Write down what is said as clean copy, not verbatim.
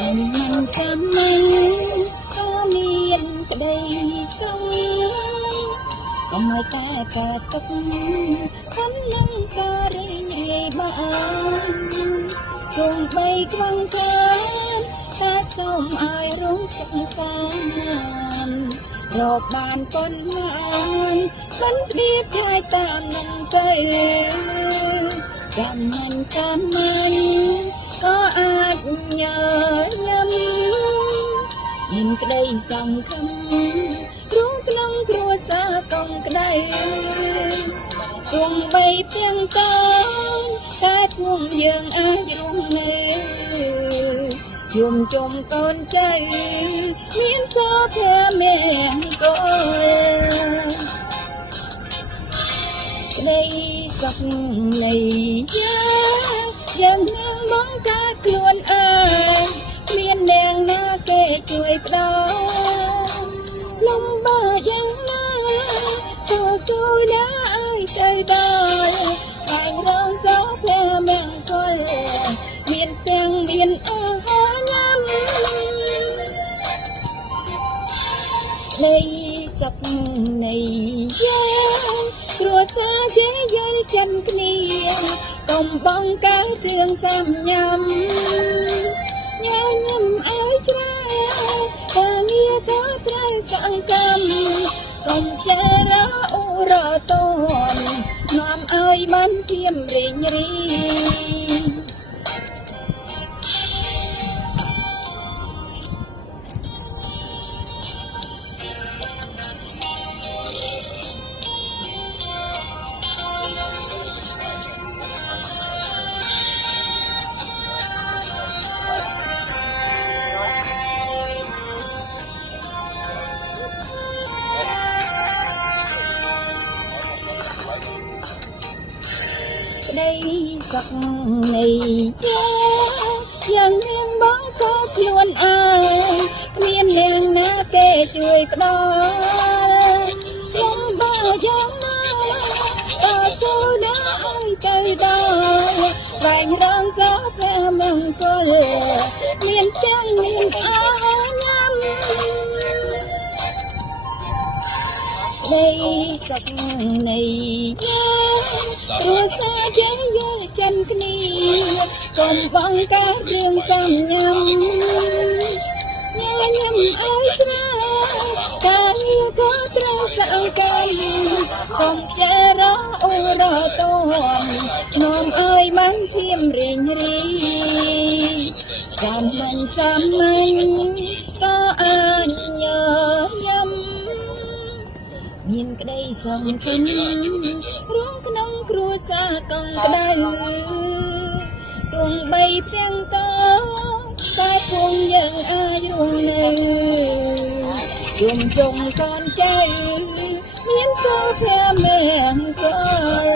សាមញ្ញក៏មានក្តីសុខកុំឲ្យតែកើតទុកខំនឹងការរីករាយបានគង់បីខ្វងខានតែសូមឲ្យរងសុខសាន្តរកបានប៉ុន្មានមិនព្រៀបចាយតាមនឹងទៅចាំមិនសាមញ្ញក៏អាចញញឹមមានក្តីសង្ឃឹមព្រោះក្នុងគ្រួសារកងក្តីទោះបីទៀងតងតែភូមិយើងអាចរស់នៅជុំជុំកូនចៅមានសុភមង្គលក្តីសុខនៃយើងនឹងមកកើតខ្លួនឯងមានអ្នកណាគេជួយផ្ដល់លំបាកយ៉ាងណាក៏สู้ได้ទៅដល់ស្វែងរកសុភមង្គលមានទាំងមានអាហារញ៉ាំនៃសុខនៃយើងគ្រួសារជេរយល់ចាំគ្នាកុំបងកើតរឿងសំញ៉ាំញ៉ាំឲ្យច្រើនការងារក៏ត្រូវសង្កម្មកុំខ្ជិលរអ៊ូរតននាំឲ្យបានធៀមរីងរីក្តីសុខនៃយើងមានបងក៏ខ្លួនឯងគ្មានអ្នកណាទេជួយផ្ដល់លំបាកយ៉ាងណាក៏สู้ได้ទៅដល់ស្វែងរកសុភមង្គលមានទាំងមានអាហារញ៉ាំនៃសុខនៃគ្រួសារចេះយល់ចាំគ្នាកុំបងកើតរឿងសំញ៉ាំញ៉ាំឲ្យច្រើនការងារក៏ត្រូវសង្កេតកុំខ្ជិលរអ៊ូរតននាំឲ្យបានធៀមរីងរីសាមញ្ញក៏អាចញញឹមមានក្តីសង្ឃឹមរងក្នុងគ្រួសារកងក្តៅទោះបីផ្ទាំងតតែភូមិយើងអាចរស់នៅជុំជុំកូនចៅមានសុភមង្គល